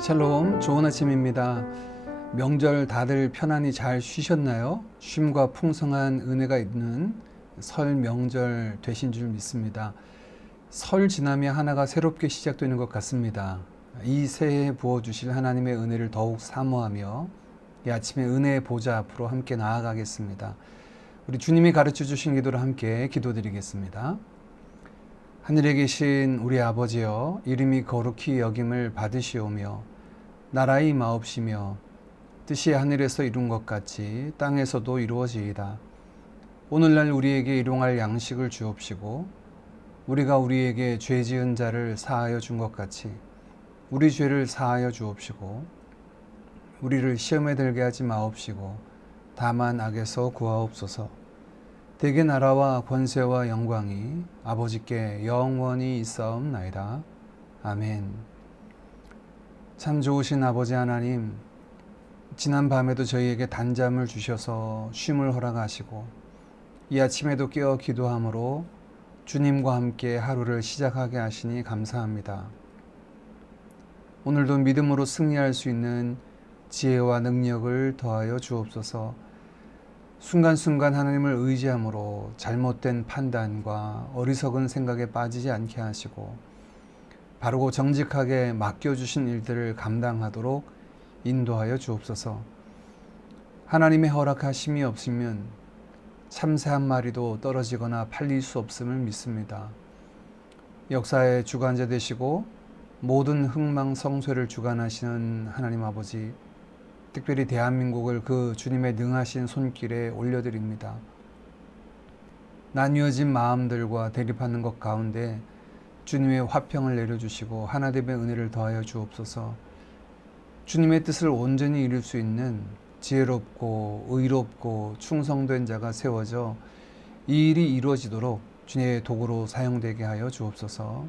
샬롬, 좋은 아침입니다. 명절 다들 편안히 잘 쉬셨나요? 쉼과 풍성한 은혜가 있는 설 명절 되신 줄 믿습니다. 설 지나며 하나가 새롭게 시작되는 것 같습니다. 이 새해에 부어주실 하나님의 은혜를 더욱 사모하며 이 아침에 은혜의 보좌 앞으로 함께 나아가겠습니다. 우리 주님이 가르쳐 주신 기도로 함께 기도드리겠습니다. 하늘에 계신 우리 아버지여, 이름이 거룩히 여김을 받으시오며 나라의 마옵시며 뜻이 하늘에서 이룬 것 같이 땅에서도 이루어지이다. 오늘날 우리에게 일용할 양식을 주옵시고 우리가 우리에게 죄 지은 자를 사하여 준 것 같이 우리 죄를 사하여 주옵시고 우리를 시험에 들게 하지 마옵시고 다만 악에서 구하옵소서. 대개 나라와 권세와 영광이 아버지께 영원히 있사옵나이다. 아멘. 참 좋으신 아버지 하나님, 지난 밤에도 저희에게 단잠을 주셔서 쉼을 허락하시고 이 아침에도 깨어 기도함으로 주님과 함께 하루를 시작하게 하시니 감사합니다. 오늘도 믿음으로 승리할 수 있는 지혜와 능력을 더하여 주옵소서. 순간순간 하나님을 의지함으로 잘못된 판단과 어리석은 생각에 빠지지 않게 하시고 바르고 정직하게 맡겨주신 일들을 감당하도록 인도하여 주옵소서. 하나님의 허락하심이 없으면 참새 한 마리도 떨어지거나 팔릴 수 없음을 믿습니다. 역사의 주관자 되시고 모든 흥망성쇠를 주관하시는 하나님 아버지, 특별히 대한민국을 그 주님의 능하신 손길에 올려드립니다. 나뉘어진 마음들과 대립하는 것 가운데 주님의 화평을 내려주시고 하나됨의 은혜를 더하여 주옵소서. 주님의 뜻을 온전히 이룰 수 있는 지혜롭고 의롭고 충성된 자가 세워져 이 일이 이루어지도록 주님의 도구로 사용되게 하여 주옵소서.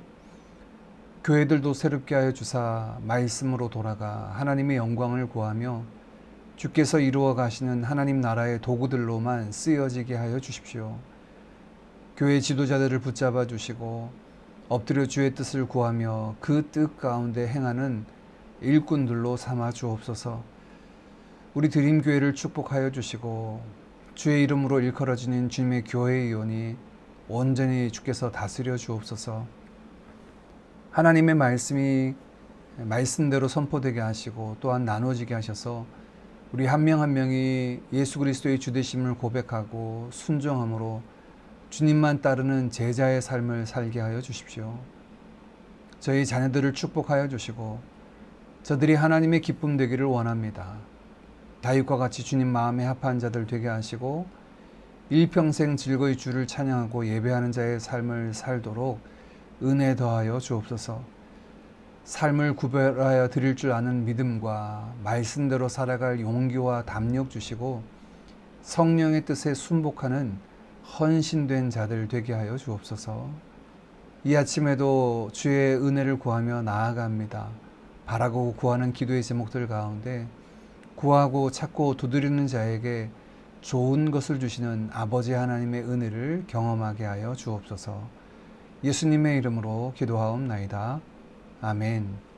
교회들도 새롭게 하여 주사 말씀으로 돌아가 하나님의 영광을 구하며 주께서 이루어 가시는 하나님 나라의 도구들로만 쓰여지게 하여 주십시오. 교회 지도자들을 붙잡아 주시고 엎드려 주의 뜻을 구하며 그 뜻 가운데 행하는 일꾼들로 삼아 주옵소서. 우리 드림교회를 축복하여 주시고 주의 이름으로 일컬어지는 주님의 교회의 요원이 온전히 주께서 다스려 주옵소서. 하나님의 말씀이 말씀대로 선포되게 하시고 또한 나눠지게 하셔서 우리 한 명 한 명이 예수 그리스도의 주되심을 고백하고 순종함으로 주님만 따르는 제자의 삶을 살게 하여 주십시오. 저희 자녀들을 축복하여 주시고 저들이 하나님의 기쁨 되기를 원합니다. 다윗과 같이 주님 마음에 합한 자들 되게 하시고 일평생 즐거이 주를 찬양하고 예배하는 자의 삶을 살도록 은혜 더하여 주옵소서. 삶을 구별하여 드릴 줄 아는 믿음과 말씀대로 살아갈 용기와 담력 주시고 성령의 뜻에 순복하는 헌신된 자들 되게 하여 주옵소서. 이 아침에도 주의 은혜를 구하며 나아갑니다. 바라고 구하는 기도의 제목들 가운데 구하고 찾고 두드리는 자에게 좋은 것을 주시는 아버지 하나님의 은혜를 경험하게 하여 주옵소서. 예수님의 이름으로 기도하옵나이다. 아멘.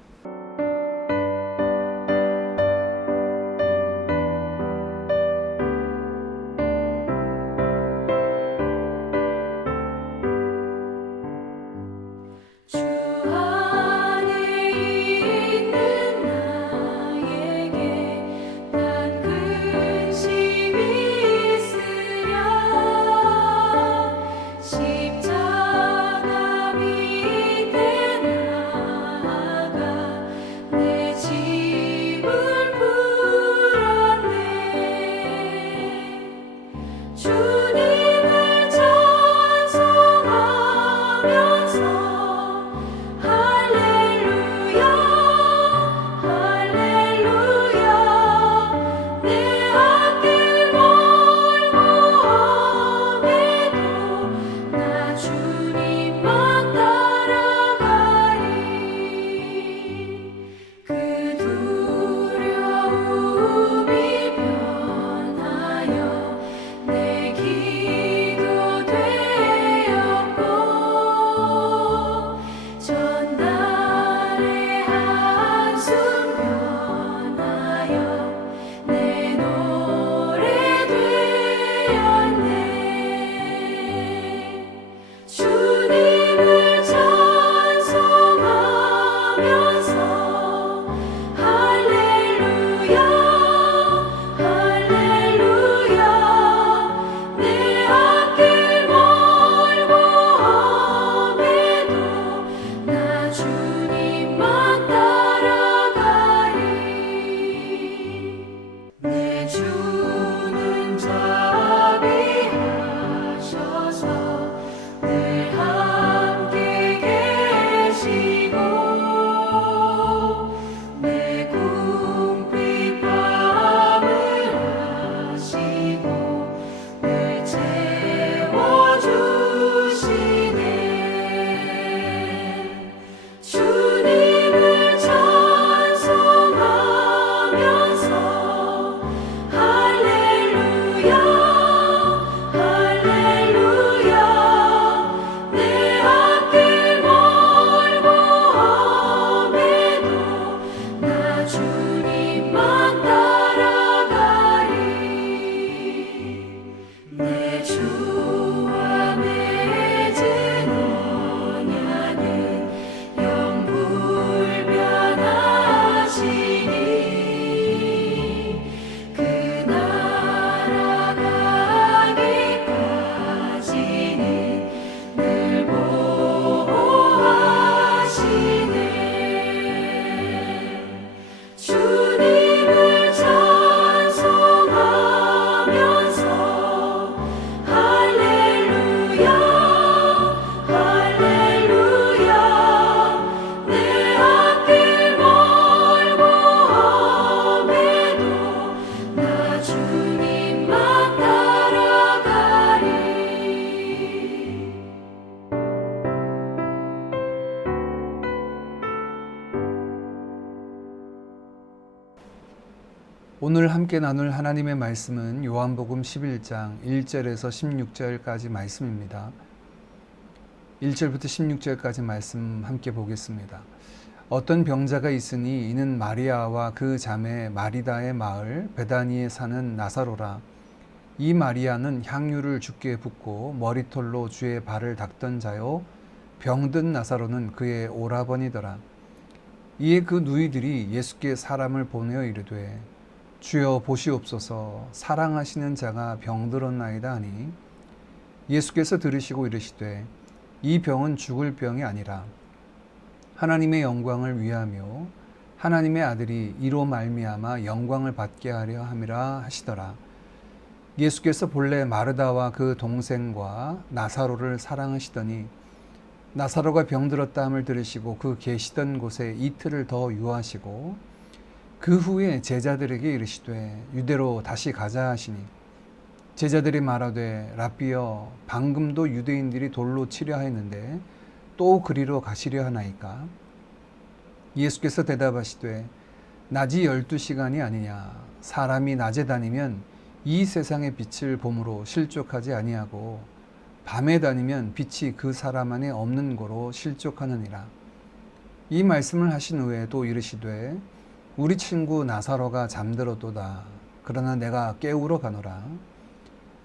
오늘 함께 나눌 하나님의 말씀은 요한복음 11장 1절에서 16절까지 말씀입니다. 1절부터 16절까지 말씀 함께 보겠습니다. 어떤 병자가 있으니 이는 마리아와 그 자매 마리다의 마을 베다니에 사는 나사로라. 이 마리아는 향유를 주께 붓고 머리털로 주의 발을 닦던 자요, 병든 나사로는 그의 오라버니더라. 이에 그 누이들이 예수께 사람을 보내어 이르되 주여 보시옵소서, 사랑하시는 자가 병들었나이다 하니 예수께서 들으시고 이르시되 이 병은 죽을 병이 아니라 하나님의 영광을 위하며 하나님의 아들이 이로 말미암아 영광을 받게 하려 함이라 하시더라. 예수께서 본래 마르다와 그 동생과 나사로를 사랑하시더니 나사로가 병들었다 함을 들으시고 그 계시던 곳에 이틀을 더 유하시고 그 후에 제자들에게 이르시되 유대로 다시 가자 하시니 제자들이 말하되 라삐여, 방금도 유대인들이 돌로 치려 하였는데 또 그리로 가시려 하나이까? 예수께서 대답하시되 낮이 12시간이 아니냐? 사람이 낮에 다니면 이 세상의 빛을 봄으로 실족하지 아니하고 밤에 다니면 빛이 그 사람 안에 없는 고로 실족하느니라. 이 말씀을 하신 후에 또 이르시되 우리 친구 나사로가 잠들었도다. 그러나 내가 깨우러 가노라.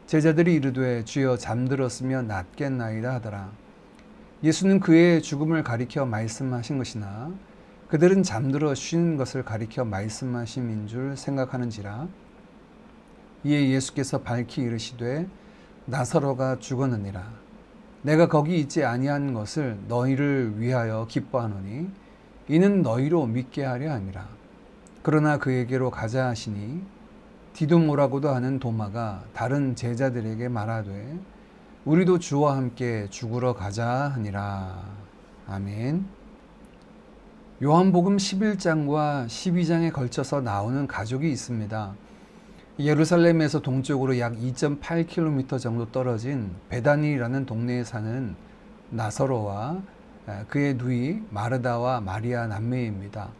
제자들이 이르되 주여, 잠들었으면 낫겠나이다 하더라. 예수는 그의 죽음을 가리켜 말씀하신 것이나 그들은 잠들어 쉬는 것을 가리켜 말씀하심인 줄 생각하는지라. 이에 예수께서 밝히 이르시되 나사로가 죽었느니라. 내가 거기 있지 아니한 것을 너희를 위하여 기뻐하노니 이는 너희로 믿게 하려 함이라. 그러나 그에게로 가자 하시니 디도모라고도 하는 도마가 다른 제자들에게 말하되 우리도 주와 함께 죽으러 가자 하니라. 아멘. 요한복음 11장과 12장에 걸쳐서 나오는 가족이 있습니다. 예루살렘에서 동쪽으로 약 2.8km 정도 떨어진 베다니라는 동네에 사는 나사로와 그의 누이 마르다와 마리아 남매입니다.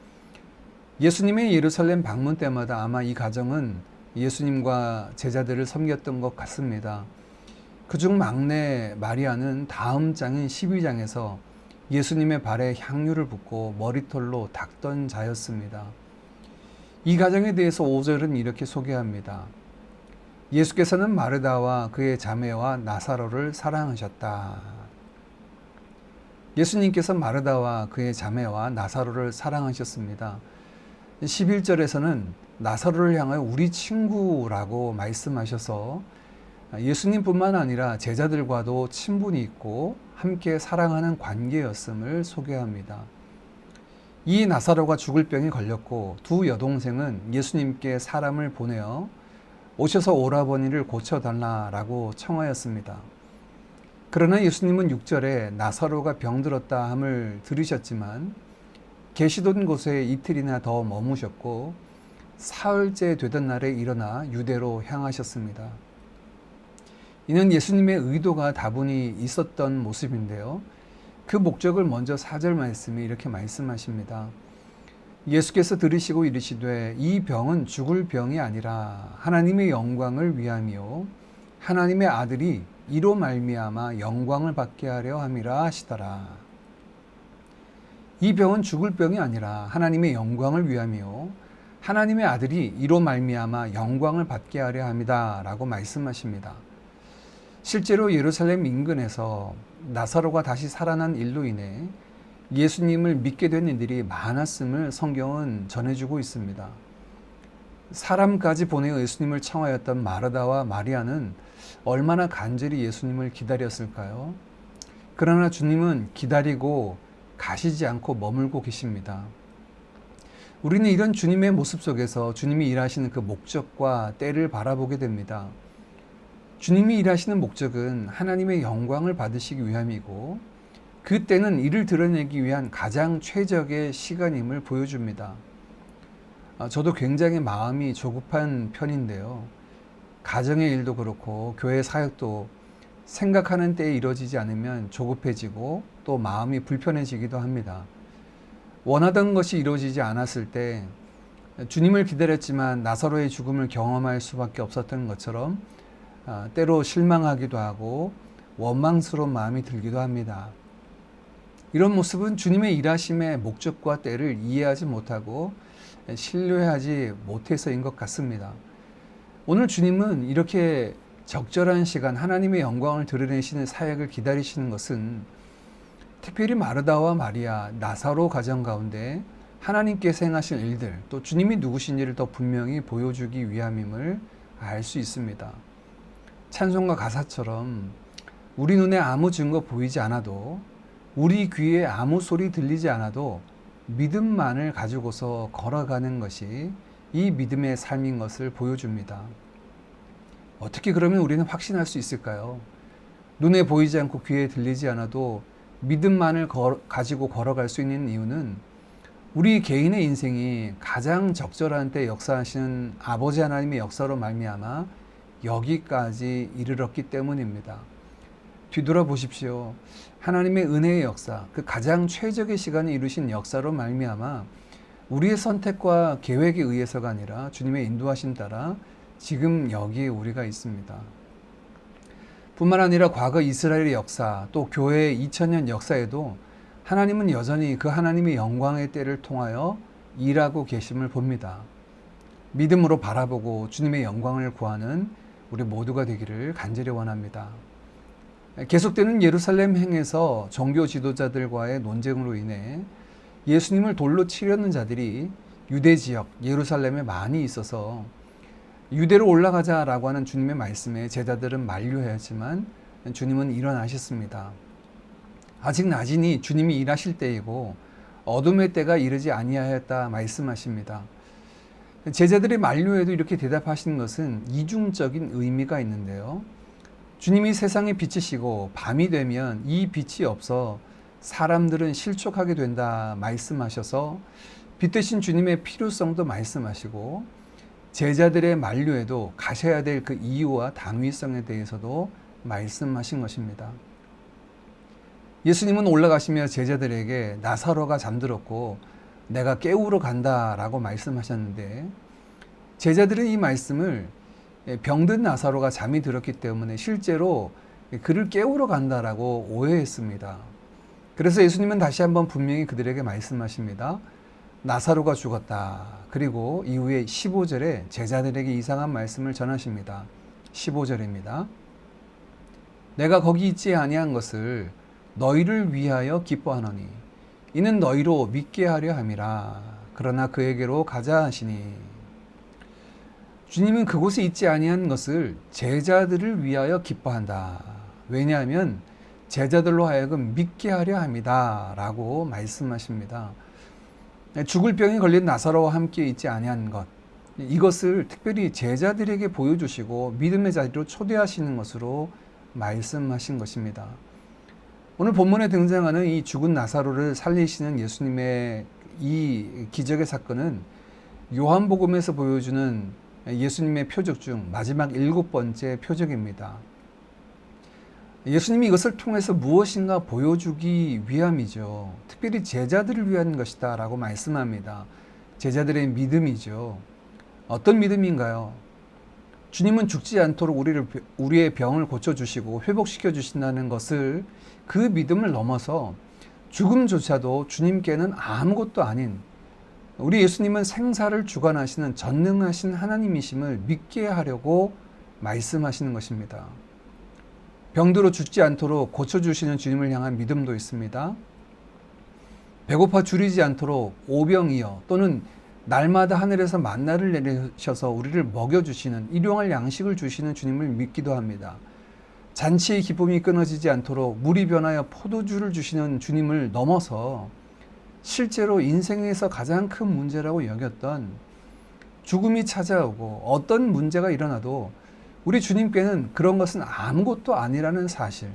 예수님의 예루살렘 방문 때마다 아마 이 가정은 예수님과 제자들을 섬겼던 것 같습니다. 그중 막내 마리아는 다음 장인 12장에서 예수님의 발에 향유를 붓고 머리털로 닦던 자였습니다. 이 가정에 대해서 5절은 이렇게 소개합니다. 예수께서는 마르다와 그의 자매와 나사로를 사랑하셨다. 예수님께서 마르다와 그의 자매와 나사로를 사랑하셨습니다. 11절에서는 나사로를 향하여 우리 친구라고 말씀하셔서 예수님뿐만 아니라 제자들과도 친분이 있고 함께 사랑하는 관계였음을 소개합니다. 이 나사로가 죽을 병에 걸렸고 두 여동생은 예수님께 사람을 보내어 오셔서 오라버니를 고쳐달라라고 청하였습니다. 그러나 예수님은 6절에 나사로가 병들었다 함을 들으셨지만 계시던 곳에 이틀이나 더 머무셨고 사흘째 되던 날에 일어나 유대로 향하셨습니다. 이는 예수님의 의도가 다분히 있었던 모습인데요. 그 목적을 먼저 4절 말씀이 이렇게 말씀하십니다. 예수께서 들으시고 이르시되 이 병은 죽을 병이 아니라 하나님의 영광을 위하며 하나님의 아들이 이로 말미암아 영광을 받게 하려 함이라 하시더라. 이 병은 죽을 병이 아니라 하나님의 영광을 위하며 하나님의 아들이 이로 말미암아 영광을 받게 하려 함이다 라고 말씀하십니다. 실제로 예루살렘 인근에서 나사로가 다시 살아난 일로 인해 예수님을 믿게 된 이들이 많았음을 성경은 전해주고 있습니다. 사람까지 보내어 예수님을 청하였던 마르다와 마리아는 얼마나 간절히 예수님을 기다렸을까요? 그러나 주님은 기다리고 가시지 않고 머물고 계십니다. 우리는 이런 주님의 모습 속에서 주님이 일하시는 그 목적과 때를 바라보게 됩니다. 주님이 일하시는 목적은 하나님의 영광을 받으시기 위함이고 그 때는 이를 드러내기 위한 가장 최적의 시간임을 보여줍니다. 저도 굉장히 마음이 조급한 편인데요. 가정의 일도 그렇고 교회 사역도 생각하는 때에 이루어지지 않으면 조급해지고 또 마음이 불편해지기도 합니다. 원하던 것이 이루어지지 않았을 때 주님을 기다렸지만 나사로의 죽음을 경험할 수밖에 없었던 것처럼 때로 실망하기도 하고 원망스러운 마음이 들기도 합니다. 이런 모습은 주님의 일하심의 목적과 때를 이해하지 못하고 신뢰하지 못해서인 것 같습니다. 오늘 주님은 이렇게 적절한 시간 하나님의 영광을 드러내시는 사역을 기다리시는 것은 특별히 마르다와 마리아, 나사로 가정 가운데 하나님께서 행하신 일들, 또 주님이 누구신지를 더 분명히 보여주기 위함임을 알 수 있습니다. 찬송가 가사처럼 우리 눈에 아무 증거 보이지 않아도, 우리 귀에 아무 소리 들리지 않아도 믿음만을 가지고서 걸어가는 것이 이 믿음의 삶인 것을 보여줍니다. 어떻게 그러면 우리는 확신할 수 있을까요? 눈에 보이지 않고 귀에 들리지 않아도 믿음만을 가지고 걸어갈 수 있는 이유는 우리 개인의 인생이 가장 적절한 때 역사하시는 아버지 하나님의 역사로 말미암아 여기까지 이르렀기 때문입니다. 뒤돌아보십시오. 하나님의 은혜의 역사, 그 가장 최적의 시간에 이루신 역사로 말미암아 우리의 선택과 계획에 의해서가 아니라 주님의 인도하심 따라 지금 여기에 우리가 있습니다. 뿐만 아니라 과거 이스라엘의 역사, 또 교회의 2000년 역사에도 하나님은 여전히 그 하나님의 영광의 때를 통하여 일하고 계심을 봅니다. 믿음으로 바라보고 주님의 영광을 구하는 우리 모두가 되기를 간절히 원합니다. 계속되는 예루살렘 행에서 종교 지도자들과의 논쟁으로 인해 예수님을 돌로 치려는 자들이 유대 지역 예루살렘에 많이 있어서 유대로 올라가자라고 하는 주님의 말씀에 제자들은 만류하였지만 주님은 일어나셨습니다. 아직 낮이니 주님이 일하실 때이고 어둠의 때가 이르지 아니하였다 말씀하십니다. 제자들의 만류에도 이렇게 대답하시는 것은 이중적인 의미가 있는데요. 주님이 세상의 빛이시고 밤이 되면 이 빛이 없어 사람들은 실족하게 된다 말씀하셔서 빛 대신 주님의 필요성도 말씀하시고 제자들의 만류에도 가셔야 될 그 이유와 당위성에 대해서도 말씀하신 것입니다. 예수님은 올라가시며 제자들에게 나사로가 잠들었고 내가 깨우러 간다라고 말씀하셨는데 제자들은 이 말씀을 병든 나사로가 잠이 들었기 때문에 실제로 그를 깨우러 간다라고 오해했습니다. 그래서 예수님은 다시 한번 분명히 그들에게 말씀하십니다. 나사로가 죽었다. 그리고 이후에 15절에 제자들에게 이상한 말씀을 전하십니다. 15절입니다. 내가 거기 있지 아니한 것을 너희를 위하여 기뻐하노니 이는 너희로 믿게 하려 함이라. 그러나 그에게로 가자 하시니 주님은 그곳에 있지 아니한 것을 제자들을 위하여 기뻐한다. 왜냐하면 제자들로 하여금 믿게 하려 함이다 라고 말씀하십니다. 죽을 병에 걸린 나사로와 함께 있지 아니한 것, 이것을 특별히 제자들에게 보여주시고 믿음의 자리로 초대하시는 것으로 말씀하신 것입니다. 오늘 본문에 등장하는 이 죽은 나사로를 살리시는 예수님의 이 기적의 사건은 요한복음에서 보여주는 예수님의 표적 중 마지막 7번째 표적입니다. 예수님이 이것을 통해서 무엇인가 보여주기 위함이죠. 특별히 제자들을 위한 것이다 라고 말씀합니다. 제자들의 믿음이죠. 어떤 믿음인가요? 주님은 죽지 않도록 우리의 병을 고쳐주시고 회복시켜 주신다는 것을, 그 믿음을 넘어서 죽음조차도 주님께는 아무것도 아닌, 우리 예수님은 생사를 주관하시는 전능하신 하나님이심을 믿게 하려고 말씀하시는 것입니다. 병들어 죽지 않도록 고쳐주시는 주님을 향한 믿음도 있습니다. 배고파 줄이지 않도록 오병이어 또는 날마다 하늘에서 만나를 내리셔서 우리를 먹여주시는 일용할 양식을 주시는 주님을 믿기도 합니다. 잔치의 기쁨이 끊어지지 않도록 물이 변하여 포도주를 주시는 주님을 넘어서 실제로 인생에서 가장 큰 문제라고 여겼던 죽음이 찾아오고 어떤 문제가 일어나도 우리 주님께는 그런 것은 아무것도 아니라는 사실,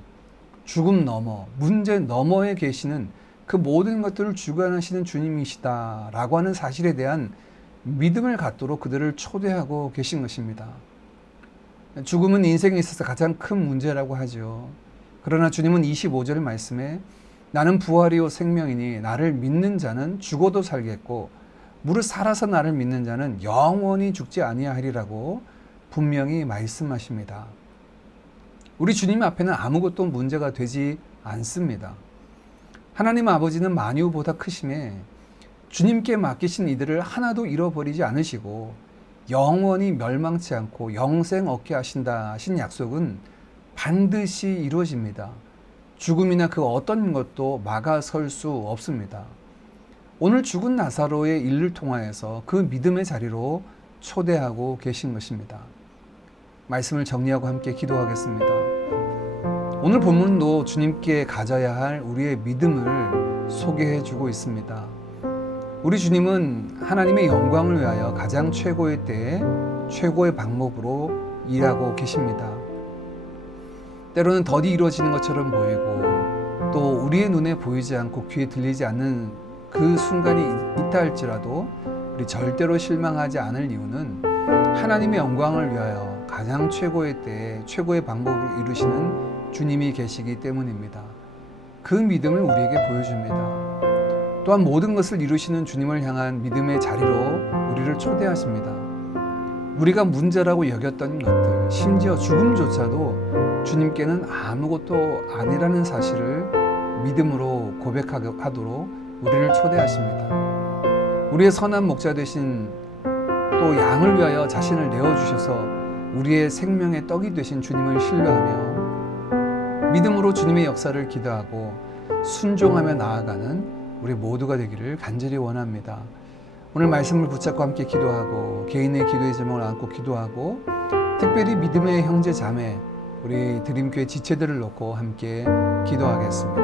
죽음 너머, 문제 너머에 계시는 그 모든 것들을 주관하시는 주님이시다라고 하는 사실에 대한 믿음을 갖도록 그들을 초대하고 계신 것입니다. 죽음은 인생에 있어서 가장 큰 문제라고 하죠. 그러나 주님은 25절 말씀에 나는 부활이요 생명이니 나를 믿는 자는 죽어도 살겠고 무릇 살아서 나를 믿는 자는 영원히 죽지 아니하리라고 분명히 말씀하십니다. 우리 주님 앞에는 아무것도 문제가 되지 않습니다. 하나님 아버지는 만유보다 크심에 주님께 맡기신 이들을 하나도 잃어버리지 않으시고 영원히 멸망치 않고 영생 얻게 하신다 하신 약속은 반드시 이루어집니다. 죽음이나 그 어떤 것도 막아설 수 없습니다. 오늘 죽은 나사로의 일을 통하여서 그 믿음의 자리로 초대하고 계신 것입니다. 말씀을 정리하고 함께 기도하겠습니다. 오늘 본문도 주님께 가져야 할 우리의 믿음을 소개해 주고 있습니다. 우리 주님은 하나님의 영광을 위하여 가장 최고의 때에 최고의 방법으로 일하고 계십니다. 때로는 더디 이루어지는 것처럼 보이고 또 우리의 눈에 보이지 않고 귀에 들리지 않는 그 순간이 있다 할지라도 우리 절대로 실망하지 않을 이유는 하나님의 영광을 위하여 가장 최고의 때에 최고의 방법을 이루시는 주님이 계시기 때문입니다. 그 믿음을 우리에게 보여줍니다. 또한 모든 것을 이루시는 주님을 향한 믿음의 자리로 우리를 초대하십니다. 우리가 문제라고 여겼던 것들, 심지어 죽음조차도 주님께는 아무것도 아니라는 사실을 믿음으로 고백하도록 우리를 초대하십니다. 우리의 선한 목자 되신 또 양을 위하여 자신을 내어주셔서 우리의 생명의 떡이 되신 주님을 신뢰하며 믿음으로 주님의 역사를 기도하고 순종하며 나아가는 우리 모두가 되기를 간절히 원합니다. 오늘 말씀을 붙잡고 함께 기도하고 개인의 기도의 제목을 안고 기도하고 특별히 믿음의 형제 자매 우리 드림교회 지체들을 놓고 함께 기도하겠습니다.